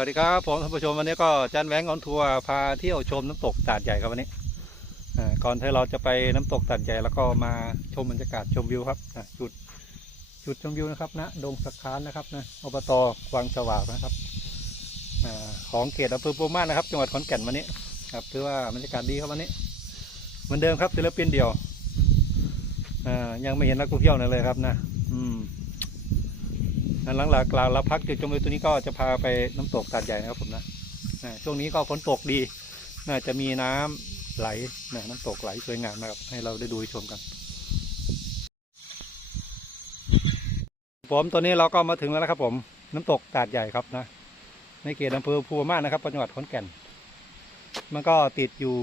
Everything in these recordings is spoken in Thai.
สวัสดีครับผมท่านผู้ชมวันนี้ก็จันแหวงออนทัวร์พาเที่ยวชมน้ำตกตาดใหญ่ครับวันนี้ก่อนที่เราจะไปน้ำตกตาดใหญ่แล้วก็มาชมบรรยากาศชมวิวครับจุดจุดชมวิวนะครับนะดงสักคานนะครับนะอบตวังสว่างนะครับอของเขตอำเภอปูม่านนะครับ จังหวัดขอนแก่นวันนี้ครับถือว่าบรรยากาศดีครับวันนี้เหมือนเดิมครับศิลปินเดียวยังไม่เห็นนักท่องเที่ยวนเลยครับนะ อืม หลังหลักเราเราพักจุดชมวิวตัวนี้ก็จะพาไปน้ำตกตาดใหญ่นะครับผมนะช่วงนี้ก็ฝนตกดีน่าจะมีน้ำไหลนะน้ำตกไหลสวยงามนะครับ ให้เราได้ดูชมกันผมตอนนี้เราก็มาถึงแล้วนะครับ ผมน้ำตกตาดใหญ่ครับนะ ในเขตอำเภอภูมิมานะครับจังหวัดขอนแก่น มันก็ติดอยู่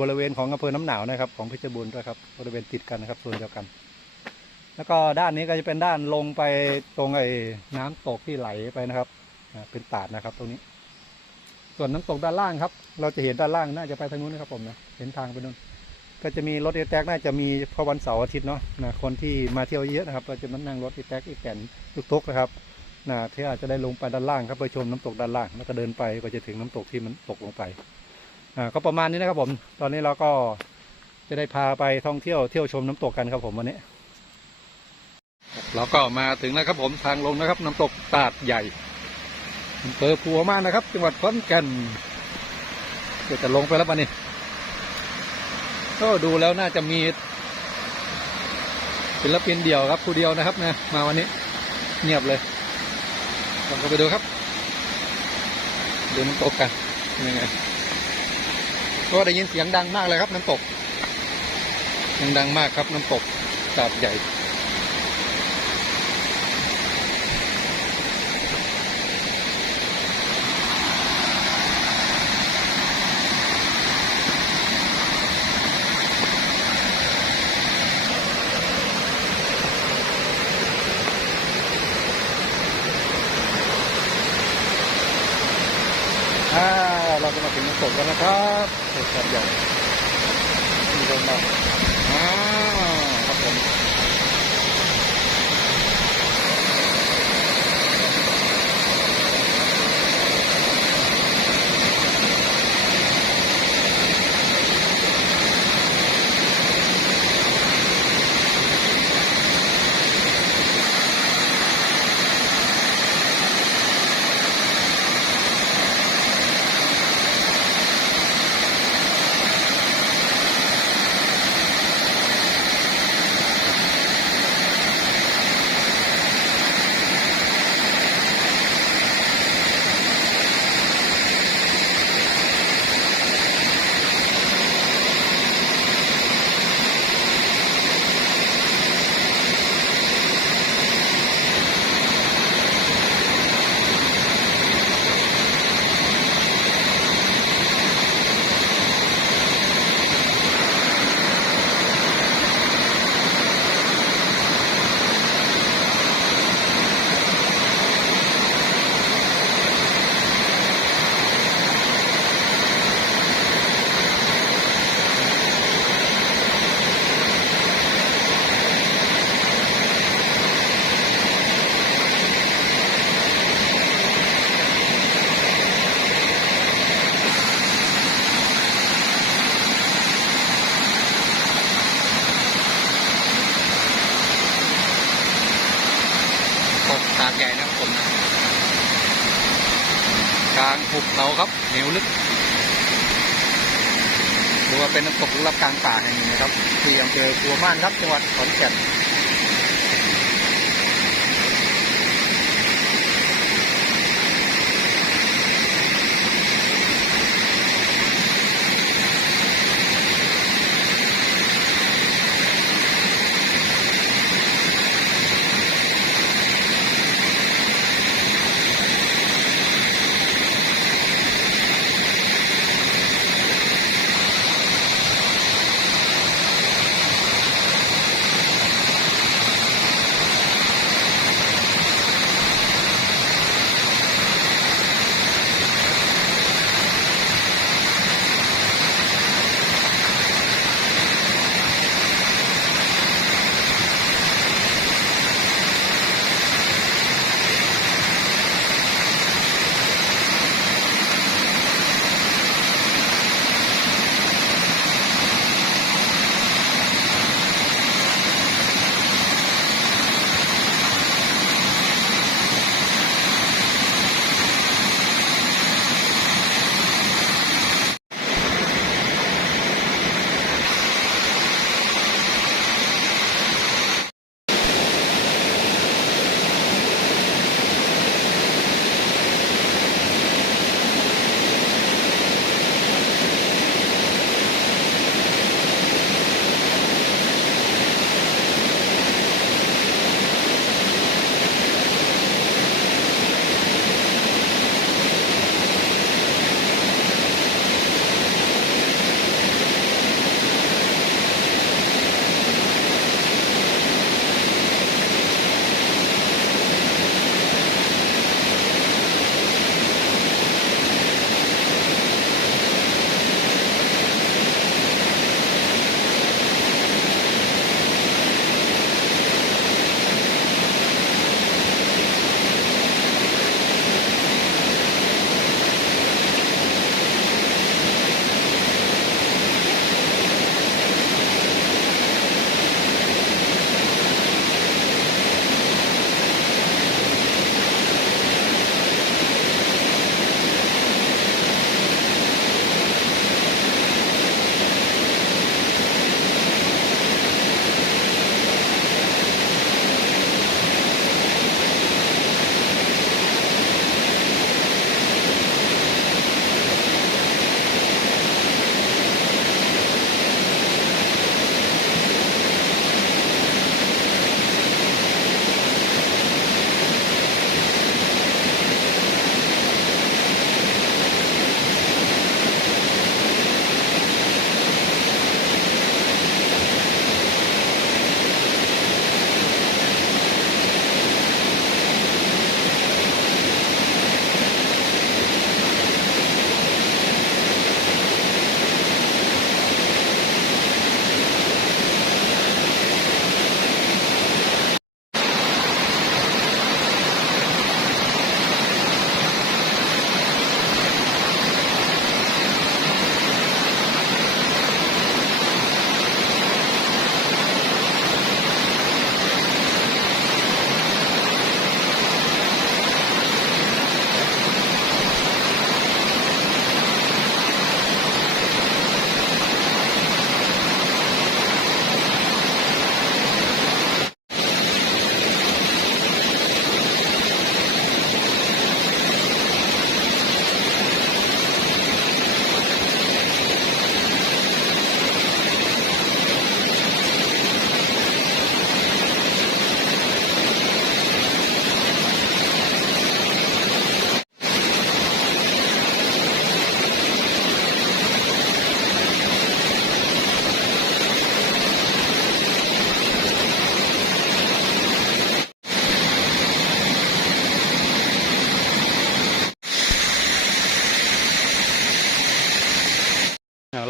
บริเวณของอำเภอน้ำหนาวนะครับ ของเพชรบูรณ์ด้วยครับบริเวณติดกันนะครับส่วนเดียวกัน แล้วก็ด้านนี้ก็จะเป็นด้านลงไปตรงไอ้น้ำตกที่ไหลไปนะครับเป็นตาดนะครับ ตรงนี้ ส่วนน้ำตกด้านล่างครับ เราจะเห็นด้านล่างน่าจะไปทางนู้นนะครับผมนะเห็นทางไปนู้นก็จะมีรถอีแท็กน่าจะมีพอวันเสาร์อาทิตย์เนาะนะคนที่มาเที่ยวเยอะนะครับก็จะนั่งรถอีแท็กอีแตนตุกๆนะครับนะที่อาจจะได้ลงไปด้านล่างครับไปชมน้ำตกด้านล่างแล้วก็เดินไปก็จะถึงน้ำตกที่มันตกลงไปอ่าก็ประมาณนี้นะครับผม ตอนนี้เราก็จะได้พาไปท่องเที่ยวเที่ยวชมน้ำตกกันครับผมวันนี้ เราก็มาถึงแล้วครับผมทางลงนะครับ น้ำตกตาดใหญ่อำเภอพัวมา นะครับ จังหวัดขอนแก่นเดี๋ยวจะลงไปแล้วปะนี่ก็ดูแล้วน่าจะมีศิลปินเดี่ยวครับผู้เดียวนะครับนะมาวันนี้เงียบเลยลองไปดูครับดูน้ำตกกันยังไงก็ได้ยินเสียงดังมากเลยครับน้ำตกยังดังมากครับน้ำตกตาดใหญ่ อ่าเรา จะมาถึงน้ำตกแล้วนะครับตกใหญ่มีลมมาอ่าครับผมตกตาดใหญ่นะครับผมนะกลางหุบเขาครับเหว ลึกหรือว่าเป็นน้ำตกลับกลางป่าแห่งหนึ่งนะครับที่อำเภอตัวม่านครับจังหวัดขอนแก่น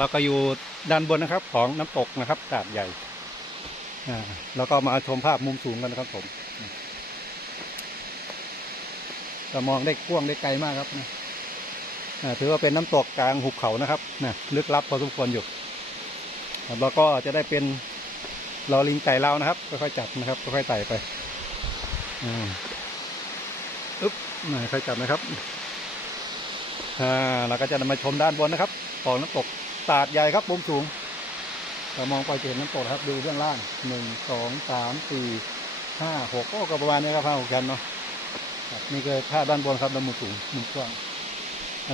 เราก็อยู่ด้านบนนะครับ ของน้ำตกนะครับกาดใหญ่อ่าแล้วก็มาชมภาพมุมสูงกันนะครับผมจะมองได้กว้างได้ไกลมากครับนะถือว่าเป็นน้ำตกกลางหุบเขานะครับนะลึกลับพอสมควรอยู่แล้วก็จะได้เป็นลอลิงไต่เรานะครับค่อยๆจับนะครับค่อยๆไต่ไปอืมอึ๊บนะค่อยๆจับนะครับอ่าเราก็จะมาชมด้านบนนะครับของน้ำตก ตาดใหญ่ครับมุมสูงเรามองไปจะเห็นน้ำตกครับ ดูเบื้องล่างหนึ่งสองสามสี่ห้าหกก็ประมาณนี้ครับห้าหกกันเนาะนี่คือภาพด้านบนครับด้านมุมสูงมุมกว้าง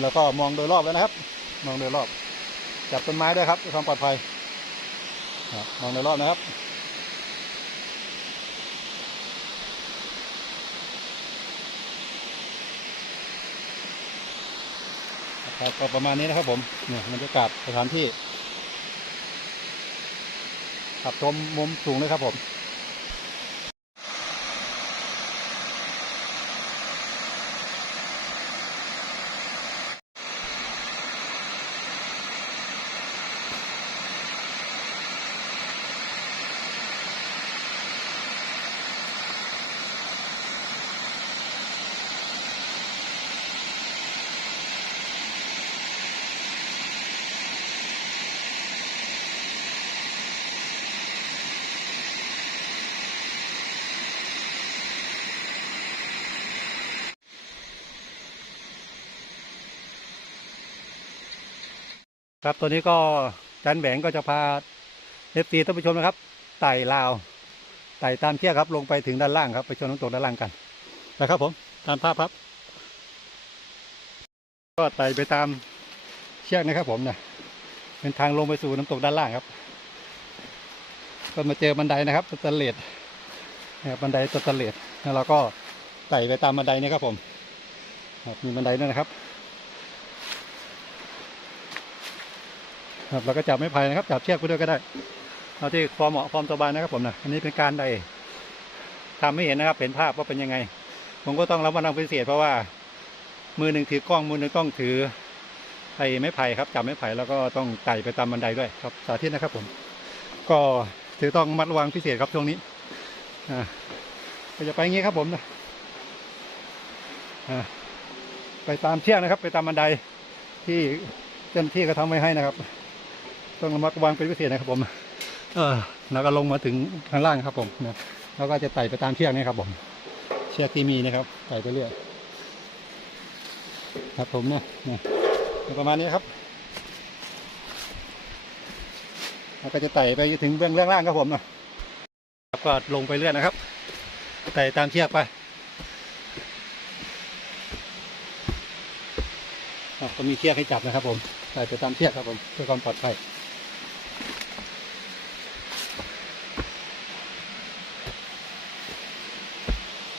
แล้วก็มองโดยรอบแล้วนะครับ มองโดยรอบจับต้นไม้ด้วยครับเพื่อความปลอดภัยมองโดยรอบนะครับ ครับก็ประมาณนี้นะครับผมเนี่ยบรรยากาศสถานที่ขับชมมุมสูงเลยครับผม ครับตัวนี้ก็จันแหวงก็จะพาเอฟซีท่านผู้ชมนะครับไต่ลาวไต่ตามเชือกครับ ลงไปถึงด้านล่างครับ ไปชมน้ำตกด้านล่างกันนะครับผมตามภาพครับ ก็ไต่ไปตามเชือกนะครับผมนะเป็นทางลงไปสู่น้ำตกด้านล่างครับ ก็มาเจอบันไดนะครับสแตนเลสนะครับบันไดสแตนเลสแล้วเราก็ไต่ไปตามบันไดนี้ครับผมมีบันไดด้วยนะครับ ครับเราก็จับไม่ไผ่นะครับจับเชือกไปด้วยก็ได้เอาที่ความเหมาะความสบายนะครับผมนะอันนี้เป็นการใดทำไม่เห็นนะครับเห็นภาพว่าเป็นยังไง ผมก็ต้องรับมันพิเศษเพราะว่า มือหนึ่งถือกล้องมือหนึ่งต้องถือไอ้ไม้ไผ่ครับจับไม้ไผ่แล้วก็ต้องไต่ไปตามบันไดด้วยครับสาธิตนะครับผม ก็ถือต้องมัดระวังพิเศษครับช่วงนี้อ่าจะไปอย่างนี้ครับผมนะอ่าไปตามเชือกนะครับ ไปตามบันไดที่เจ้าหน้าที่เขาทำไว้ให้นะครับ ต้องระมัดระวังเป็นพิเศษนะครับผม เออแล้วก็ลงมาถึงข้างล่างครับผมนะแล้วก็จะไต่ไปตามเชือกนี่ครับผม เชือกที่มีนะครับไต่ไปเรื่อยครับผมเนี่ยเนี่ยประมาณนี้ครับแล้วก็จะไต่ไปถึงเบื้องเรื่องล่างครับผมนะครับก็ลงไปเรื่อยนะครับไต่ตามเชือกไปก็มีเชือกให้จับนะครับผมไต่ไปตามเชือกครับผมเพื่อความปลอดภัย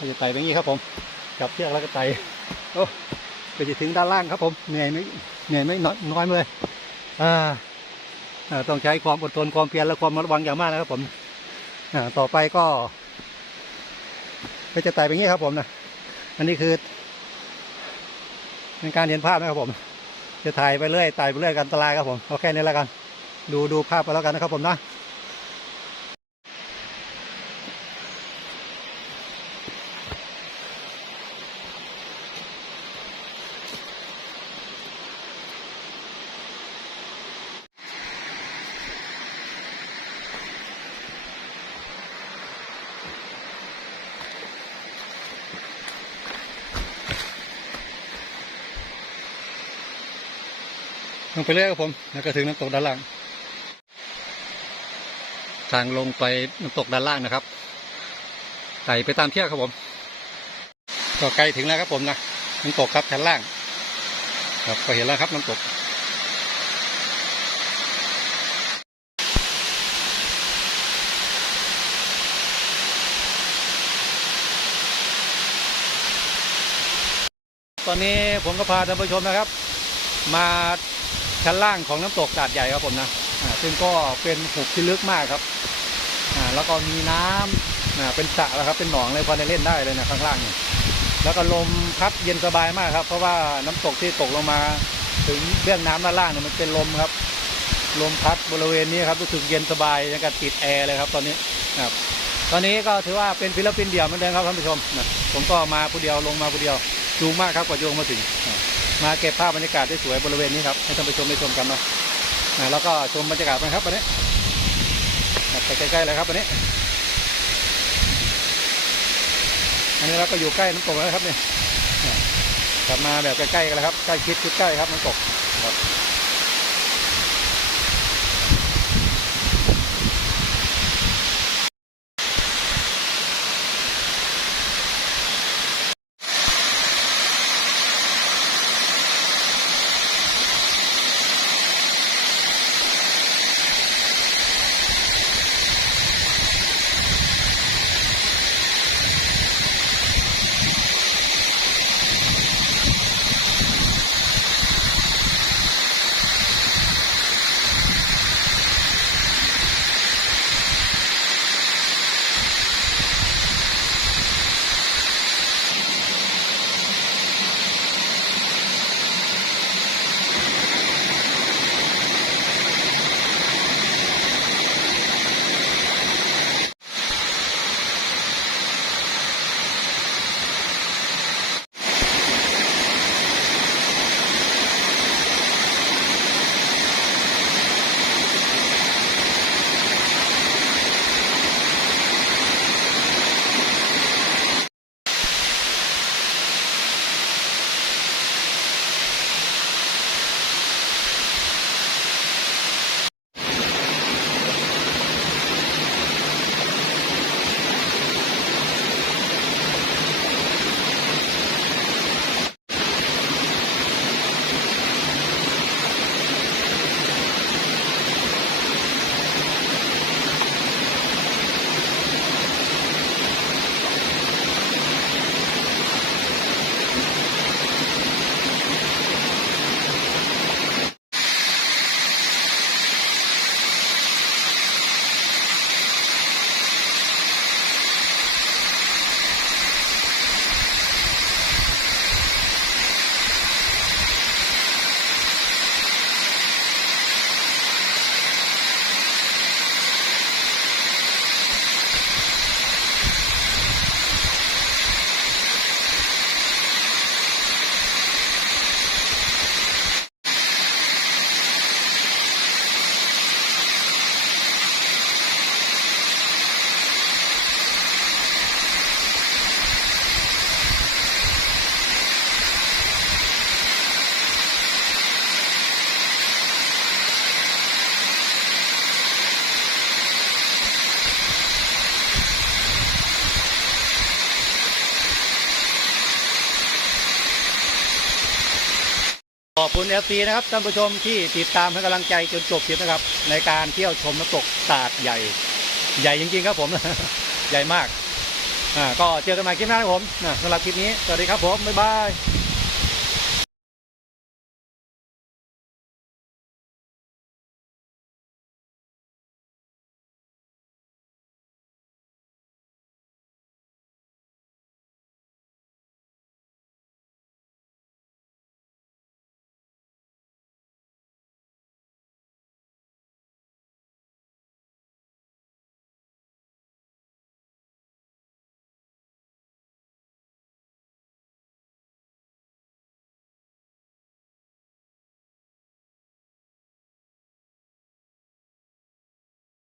จะไต่ไปอย่างนี้ครับผมจับเชือกแล้วก็ไต่โอ้ไปจะถึงด้านล่างครับผมเหนื่อยไหมเหนื่อยไหมน้อยน้อยเลยอ่าอ่าต้องใช้ความอดทนความเพียรและความระวังอย่างมากนะครับผมอ่าต่อไปก็ก็จะไต่ไปอย่างนี้ครับผมนะอันนี้คือเป็นการเห็นภาพนะครับผม จะถ่ายไปเรื่อยไต่ไปเรื่อยกันตรายครับผมเอาแค่นี้แล้วกัน ดูดูภาพไปแล้วกันนะครับผมนะ ลงไปเรื่อยครับผม แล้วก็ถึงน้ำตกด้านล่าง ทางลงไปน้ำตกด้านล่างนะครับไต่ไปตามเชือกครับผม ก็ใกล้ถึงแล้วครับผมนะน้ำตกครับชั้นล่าง ครับก็เห็นแล้วครับน้ำตกตอนนี้ผมก็พาท่านผู้ชมนะครับ มา ชั้นล่างของน้ำตกกาดใหญ่ครับผมนะอ่าซึ่งก็เป็นหุบที่ลึกมากครับอ่าแล้วก็มีน้ำอ่าเป็นสระแล้วครับเป็นหนองเลยพอได้เล่นได้เลยนะข้างล่างเนี่ยแล้วก็ลมพัดเย็นสบายมากครับ เพราะว่าน้ำตกที่ตกลงมา ถึงเบื้องน้ำด้านล่างเนี่ยมันเป็นลมครับ ลมพัดบริเวณนี้ครับรู้สึกเย็นสบายยังกับติดแอร์เลยครับ ตอนนี้ครับตอนนี้ก็ถือว่าเป็นศิลปินเดี่ยวเหมือนเดิมครับท่านผู้ชมนะผมก็มาผู้เดียวลงมาผู้เดียวสูงมากครับกว่าจะลงมาถึง มาเก็บภาพบรรยากาศได้สวยบริเวณนี้ครับให้ท่านผู้ชมได้ชมกันเนาะนะแล้วก็ชมบรรยากาศกันครับวันนี้ไปใกล้ๆเลยครับวันนี้ อันนี้เราก็อยู่ใกล้น้ำตกแล้วครับเนี่ยกลับมาแบบใกล้ๆกันแล้วครับใกล้ชิดชิดใกล้ครับน้ำตกครับ ณเอฟซีนะครับท่านผู้ชมที่ติดตามให้กำลังใจจนจบคลิปนะครับ ในการเที่ยวชมน้ำตกตาดใหญ่ ใหญ่จริงๆครับผม ใหญ่มากอ่าก็เจอกันใหม่คลิปหน้าครับผมนะสำหรับคลิปนี้ สวัสดีครับผม บ๊ายบาย